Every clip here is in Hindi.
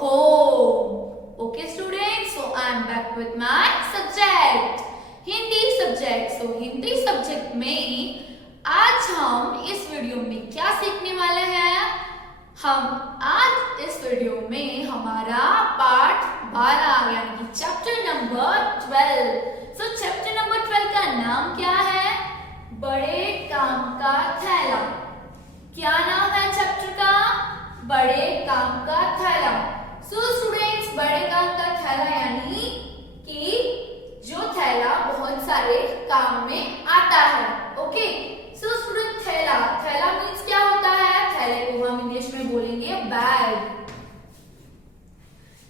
home. Okay students, so I am back with my subject, Hindi subject. So Hindi subject में आज हम इस वीडियो में क्या सीखने वाले हैं? हम आज इस वीडियो में हमारा पार्ट 12 यानी कि chapter number 12. So chapter number 12 का नाम क्या है? बड़े काम का थैला. क्या नाम है चैप्टर का? बड़े काम का थैला. सो स्टूडेंट्स, बड़े काम का थैला यानी कि जो थैला बहुत सारे काम में आता है. ओके, सो स्टूडेंट, थैला थैला मीन्स क्या होता है? थैले को हम इंग्लिश में बोलेंगे बैग.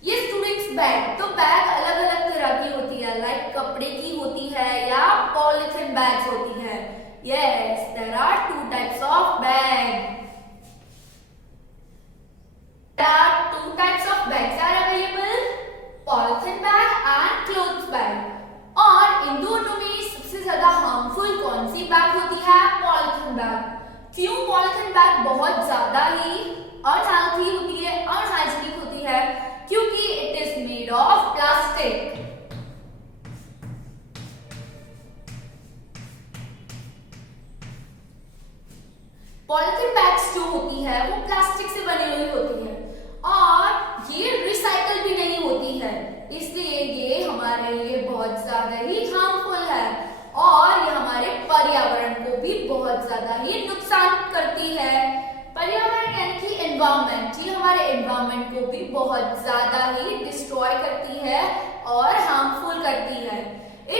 ये स्टूडेंट्स बैग, तो बैग अलग अलग तरह की होती है. लाइक कपड़े की होती है या पॉलिथीन बैग्स होती है. Yes, there are two types of bag. There are two types of bags are available, polythene bag and clothes bag. और इन दोनों में सबसे ज्यादा हार्मफुल कौन सी बैग होती है? Polythene bag. क्यों? पॉलिथीन बैग बहुत ज्यादा ही अनहेल्थी होती है, अनहाइजीनिक होती है, क्योंकि it is made of plastic. Polythene bags जो होती है वो प्लास्टिक से बनी हुई होती है और ये रिसाइकल भी नहीं होती है, इसलिए ये हमारे लिए बहुत ज्यादा ही हार्मफुल है और ये हमारे पर्यावरण को भी बहुत ज्यादा ही नुकसान करती है. पर्यावरण यानी कि एनवायरनमेंट, ये हमारे एनवायरनमेंट को भी बहुत ज्यादा ही डिस्ट्रॉय करती है और हार्मफुल करती है.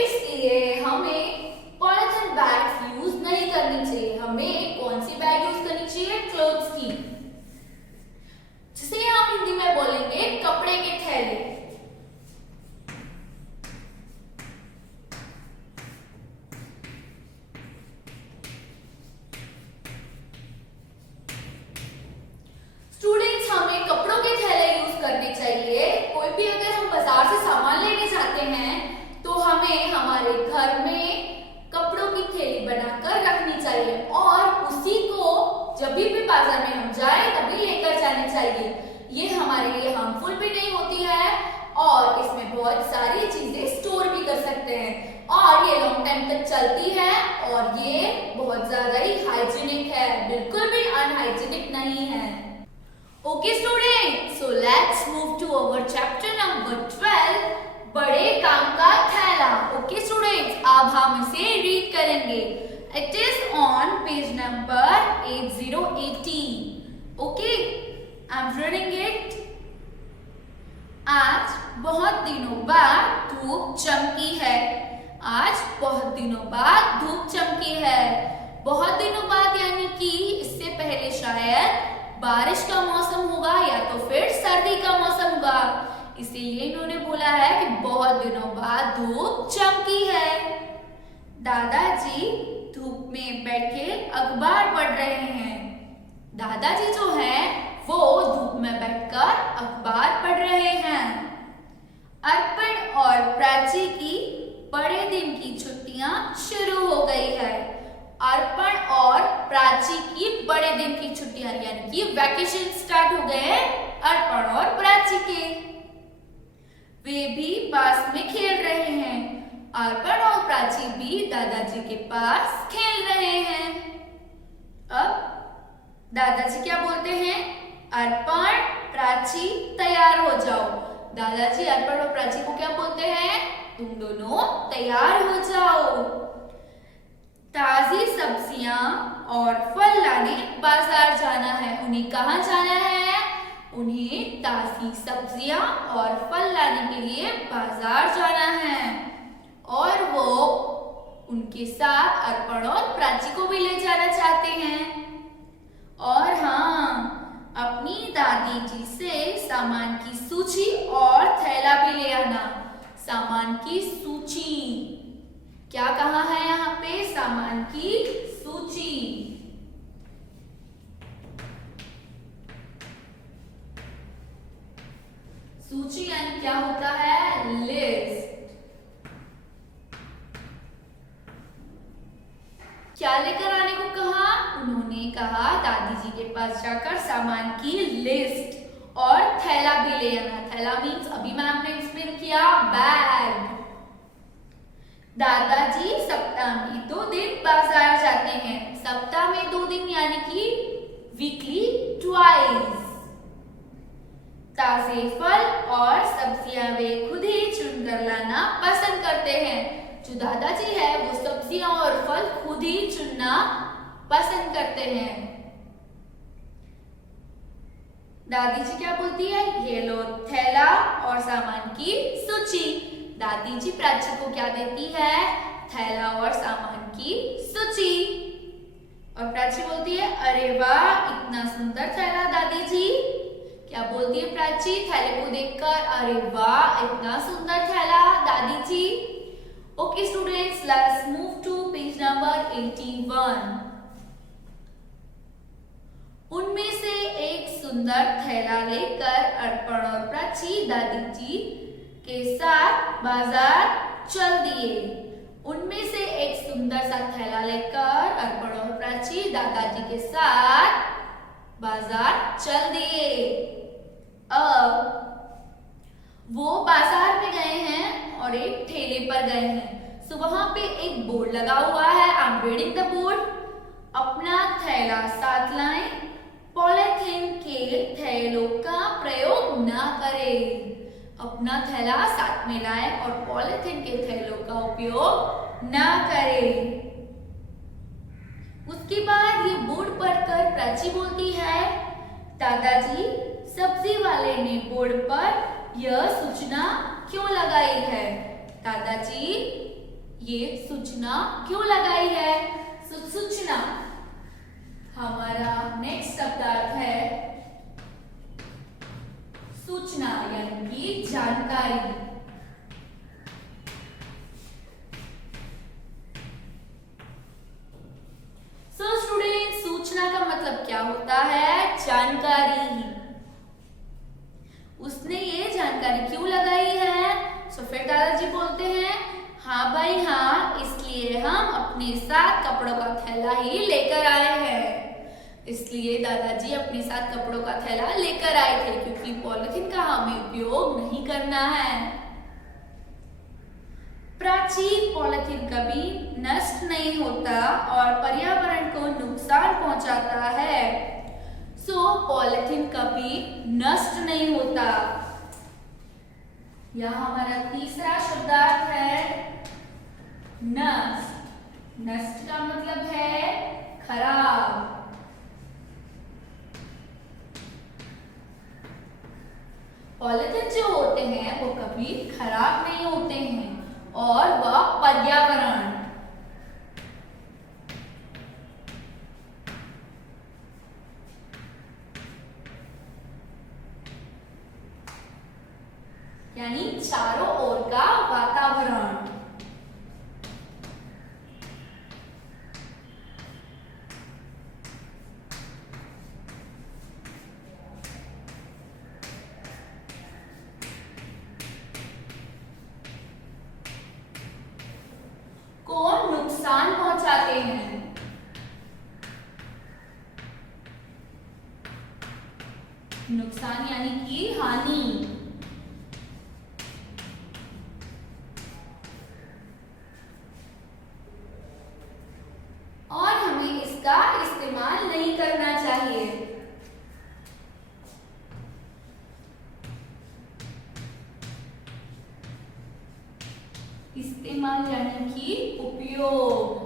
इसलिए हमें पॉलिथीन बैग्स यूज नहीं करनी चाहिए. हमें कौन सी बैग यूज करनी चाहिए? क्लोथ्स की, जिसे हम हिंदी में बोलेंगे कपड़े के थैले. स्टूडेंट्स, हमें कपड़ों के थैले यूज करने चाहिए. कोई भी अगर हम बाजार से सामान लेने जाते हैं तो हमें हमारे घर में कपड़ों की थैली बनाकर रखनी चाहिए और उसी को जब भी बाजार में हम जाए तभी लेकर जानी चाहिए. ये हमारे लिए हार्मफुल भी नहीं होती है और इसमें बहुत सारी चीजें स्टोर भी कर सकते हैं और ये लॉन्ग टाइम तक चलती है और ये बहुत ज्यादा ही हाइजीनिक है, बिल्कुल भी अनहाइजीनिक नहीं है. Okay student, so let's move to our chapter number 12, बड़े काम का थैला. ओके स्टूडेंट्स, अब हम इसे रीड करेंगे. It is on page number 8080. Okay, I am reading it. आज बहुत दिनों बाद धूप चमकी है. आज बहुत दिनों बाद धूप चमकी है. बहुत दिनों बाद यानी कि इससे पहले शायद बारिश का मौसम होगा या तो फिर सर्दी का मौसम होगा, इसीलिए इन्होंने बोला है कि बहुत दिनों बाद धूप चमकी है. दादाजी धूप में बैठे अखबार पढ़ रहे हैं. दादाजी जो है वो धूप में बैठकर अखबार पढ़ रहे हैं. अर्पण और प्राची की बड़े दिन की छुट्टियां शुरू हो गई है. अर्पण और प्राची की बड़े दिन की छुट्टियां यानी कि वैकेशन स्टार्ट हो गए अर्पण और प्राची के. वे भी पास में खेल रहे हैं. अर्पण और प्राची भी दादाजी के पास खेल रहे हैं. अब दादाजी क्या बोलते हैं? अर्पण, प्राची तैयार हो जाओ. दादाजी अर्पण और प्राची को क्या बोलते हैं? तुम दोनों तैयार हो जाओ. ताजी सब्जियां और फल लाने बाजार जाना है. उन्हें कहाँ जाना है? उन्हें ताजी सब्जियां और फल लाने के लिए बाजार जाना है और वो उनके साथ अर्पण और प्राची को भी ले जाना चाहते हैं. और हाँ, अपनी दादी जी से सामान की सूची और थैला भी ले आना. सामान की सूची, क्या कहा है यहाँ पे? सामान की सूची. सूची यानी क्या होता है? लिस्ट. क्या लेकर आने को कहा? उन्होंने कहा दादी जी के पास जाकर सामान की लिस्ट और थैला भी ले दादाजी सप्ताह में 2 दिन बाजार जाते हैं। सप्ताह में 2 दिन यानी कि वीकली ट्वाइस। ताजे फल और सब्जियां वे खुद ही चुनकर लाना पसंद करते हैं। जो दादाजी है वो सब्जियां और फल खुद ही चुनना पसंद करते हैं। दादी जी क्या बोलती है? ये लो थैला और सामान की सूची। दादी जी प्राची को क्या देती है? थैला और सामान की सूची। और प्राची बोलती है अरे वाह इतना सुंदर थैला दादी जी। क्या बोलती है प्राची थैले को देखकर? अरे वाह इतना सुंदर थैला दादी जी। Okay students, let's move to page number 81। उनमें से एक सुंदर थैला लेकर अर्पण और प्राची दादी जी के साथ बाजार चल दिए। उनमें से एक सुंदर सा थैला लेकर अर्पण और प्राची दादाजी के साथ बाजार चल दिए। अब वो बाजार में गए हैं और एक ठेले पर गए हैं। सो वहां पे एक बोर्ड लगा हुआ है। I am reading the board. अपना थैला साथ लाएं, पॉलीथीन के थैलों का प्रयोग ना करें। अपना थैला साथ में लाएं और पॉलीथीन के थैलों का उपयोग ना करें। उसके बाद ये बोर्ड पढ़कर प्राची बोलती है दादाजी सब्जी वाले ने बोर्ड पर यह सूचना क्यों लगाई है? दादाजी ये सूचना क्यों लगाई है? सूचना हमारा नेक्स्ट शब्दार्थ है सूचना यानी कि जानकारी। सो स्टूडेंट सूचना का मतलब क्या होता है? जानकारी। उसने ये जानकारी क्यों लगाई है? सो फिर दादाजी बोलते हैं हाँ भाई हाँ, इसलिए हम अपने साथ कपड़ों का थैला ही लेकर आए हैं। इसलिए दादाजी अपने साथ कपड़ों का थैला लेकर आए थे क्योंकि पॉलीथीन का हमें उपयोग नहीं करना है। प्राची पॉलीथीन कभी नष्ट नहीं होता और पर्यावरण को नुकसान पहुंचाता है। सो पॉलीथीन कभी नष्ट नहीं होता। यह हमारा तीसरा शब्दार्थ है नष्ट। नष्ट का मतलब है खराब। पॉलीथीन जो होते हैं वो कभी खराब नहीं होते हैं और वह पर्यावरण यानी चारों ओर का वातावरण। को नुकसान पहुंचाते हैं। नुकसान यानी कि हानि। और हमें इसका इस्तेमाल नहीं करना चाहिए। इस्तेमाल यानी कि उपयोग।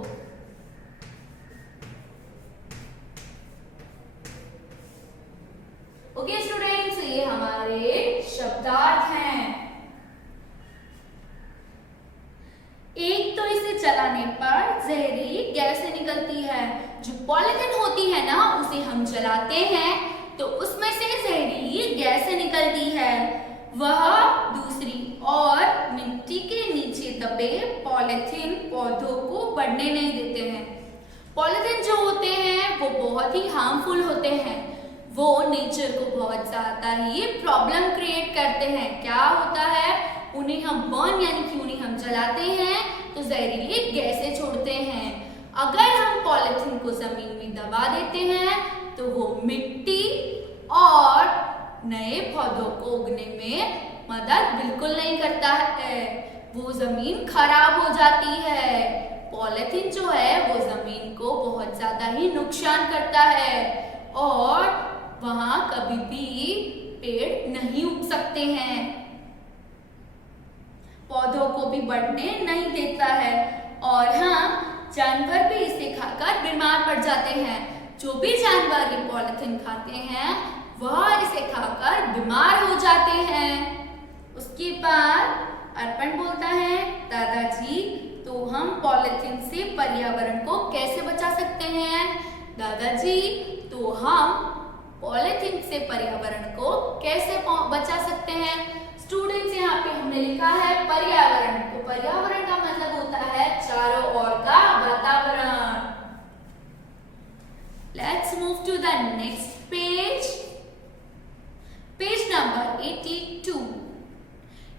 ओके स्टूडेंट्स, ये हमारे शब्दार्थ हैं। एक तो इसे जलाने पर जहरीली गैसें निकलती है। जो पॉलीथीन होती है ना उसे हम जलाते हैं तो उसमें से जहरीली गैसें निकलती है। वह दूसरी और मिट्टी के नीचे दबे पॉलीथीन पौधों को बढ़ने नहीं देते हैं। पॉलीथीन जो होते हैं वो बहुत ही हार्मफुल होते हैं। वो नेचर को बहुत ज्यादा ही प्रॉब्लम क्रिएट करते हैं। क्या होता है? उन्हें हम बर्न यानी कि उन्हें हम जलाते हैं तो जहरीली गैसें छोड़ते हैं। अगर हम पॉलीथीन को जमीन में दबा देते हैं तो वो मिट्टी और नए पौधों को उगने में मदद बिल्कुल नहीं करता है। वो जमीन खराब हो जाती है। पॉलिथीन जो है वो जमीन को बहुत ज्यादा ही नुकसान करता है और वहां कभी भी पेड़ नहीं उग सकते हैं, पौधों को भी बढ़ने नहीं देता है और हाँ, जानवर भी इसे खाकर बीमार पड़ जाते हैं। जो भी जानवर ये पॉलिथीन खाते हैं वह इसे खाकर बीमार हो जाते हैं। उसके बाद अर्पण बोलता है, दादाजी तो हम पॉलिथीन से पर्यावरण को कैसे बचा सकते हैं? दादाजी तो हम पॉलिथीन से पर्यावरण को कैसे बचा सकते हैं? स्टूडेंट्स, यहाँ पे हमने लिखा है पर्यावरण को। पर्यावरण का मतलब होता है चारों ओर का वातावरण। Let's move to the next page, page number 82।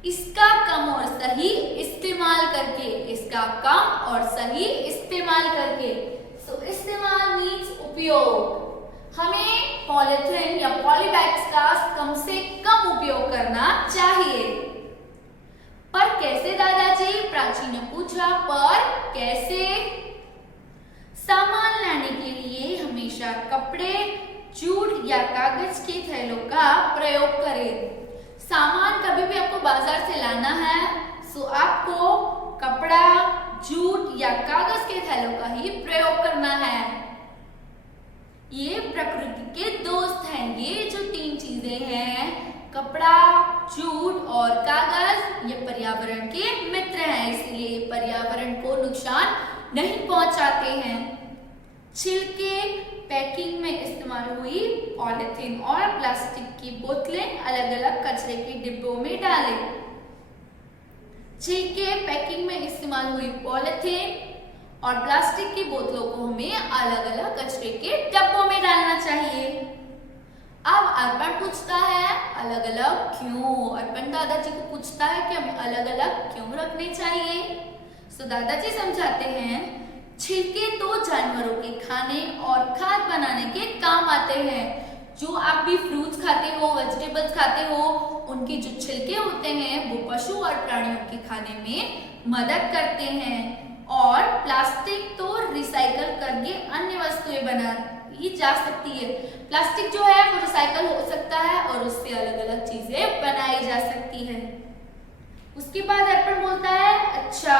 इसका कम और सही इस्तेमाल करके, इसका कम और सही इस्तेमाल करके। सो इस्तेमाल मीन्स उपयोग। हमें पॉलिथीन या पॉलीबैग्स का कम से कम उपयोग करना चाहिए। पर कैसे दादाजी? प्राची ने पूछा, पर कैसे? सामान लाने के लिए हमेशा कपड़े, जूट या कागज के थैलों का प्रयोग करें। सामान कभी भी आपको बाजार से लाना है तो आपको कपड़ा, जूट या कागज के थैलों का ही प्रयोग करना है। ये प्रकृति के दोस्त हैं। ये जो तीन चीजें हैं, कपड़ा, जूट और कागज, ये पर्यावरण के मित्र हैं, इसलिए पर्यावरण को नुकसान नहीं पहुंचाते हैं। छिलके, पैकिंग में इस्तेमाल हुई पॉलिथीन और प्लास्टिक की बोतलें अलग अलग कचरे के डिब्बों में डालें। छिलके, पैकिंग में इस्तेमाल हुई पॉलिथीन और प्लास्टिक की बोतलों को हमें अलग अलग कचरे के डब्बों में डालना चाहिए। अब अर्पण पूछता है, अलग अलग क्यों? अर्पण दादाजी को पूछता है कि हमें अलग अलग क्यों रखने चाहिए। सो दादाजी समझाते हैं, छिलके तो जानवरों के खाने और खाद बनाने के काम आते हैं। जो आप भी फ्रूट्स खाते हो, वेजिटेबल्स खाते हो, उनके जो छिलके होते हैं वो पशु और प्राणियों के खाने में मदद करते हैं। और प्लास्टिक तो रिसाइकल करके अन्य वस्तुएं बनाई जा सकती है। प्लास्टिक जो है वो रिसाइकल हो सकता है और उससे अलग अलग चीजें बनाई जा सकती है। उसके बाद अर्पण बोलता है, अच्छा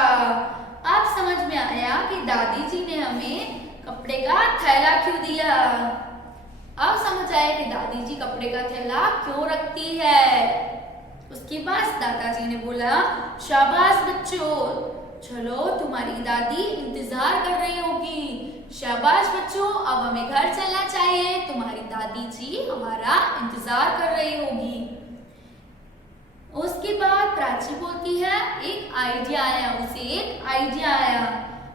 आप समझ में आया कि दादी जी ने हमें कपड़े का थैला क्यों दिया। अब समझ आया कि दादी जी कपड़े का थैला क्यों रखती है। उसके बाद दादाजी ने बोला, शाबाश बच्चों, चलो तुम्हारी दादी इंतजार कर रही होगी। शाबाश बच्चों, अब हमें घर चलना चाहिए, तुम्हारी दादी जी हमारा इंतजार कर रही होगी। उसके बाद प्राची बोलती है, एक आइडिया आया, उसे एक आइडिया आया,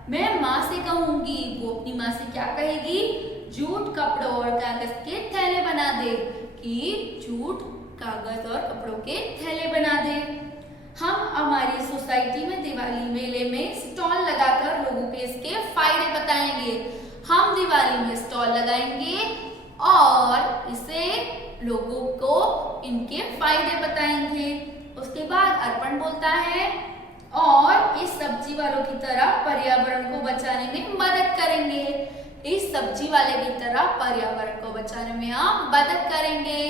मैं माँ से कहूंगी। वो अपनी माँ से क्या कहेगी? जूट, कपड़ों और कागज के थैले बना दे, कि जूट, कागज और कपड़ों के थैले बना दे। हम हमारी सोसाइटी में दिवाली मेले में स्टॉल लगाकर लोगों को इसके फायदे बताएंगे। हम दिवाली में स्टॉल लगाएंगे और इसे लोगों को इनके फायदे बताएंगे। उसके बाद अर्पण बोलता है, और इस सब्जी वालों की तरह पर्यावरण को बचाने में मदद करेंगे। इस सब्जी वाले की तरह पर्यावरण को बचाने में हम मदद करेंगे।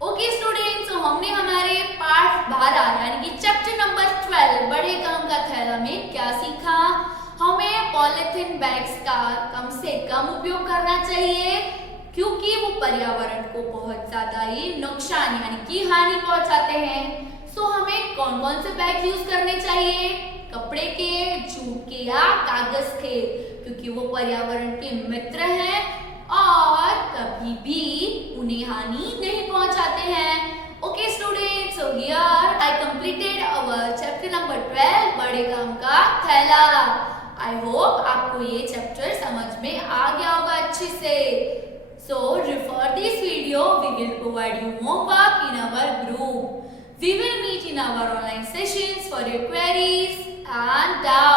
ओके स्टूडेंट्स, तो हमने हमारे पाठ 12 यानी कि चैप्टर नंबर 12 बड़े काम का थैला में क्या सीखा। हमें पॉलिथीन बैग्स का कम से कम उपयोग करना चाहिए क्योंकि वो पर्यावरण को बहुत ज्यादा ही नुकसान यानी कि हानि पहुंचाते हैं। सो हमें कौन कौन से बैग यूज करने चाहिए? कपड़े के, जूट के या कागज के, क्योंकि वो पर्यावरण के मित्र हैं और कभी भी उन्हें हानि नहीं पहुंचाते हैं। Okay students, so here I completed our chapter number 12 बड़े काम का थैला। आई होप आपको ये चैप्टर समझ में आ गया होगा अच्छे से। So refer this video. We will provide you homework in our group. We will meet in our online sessions for your queries and doubts.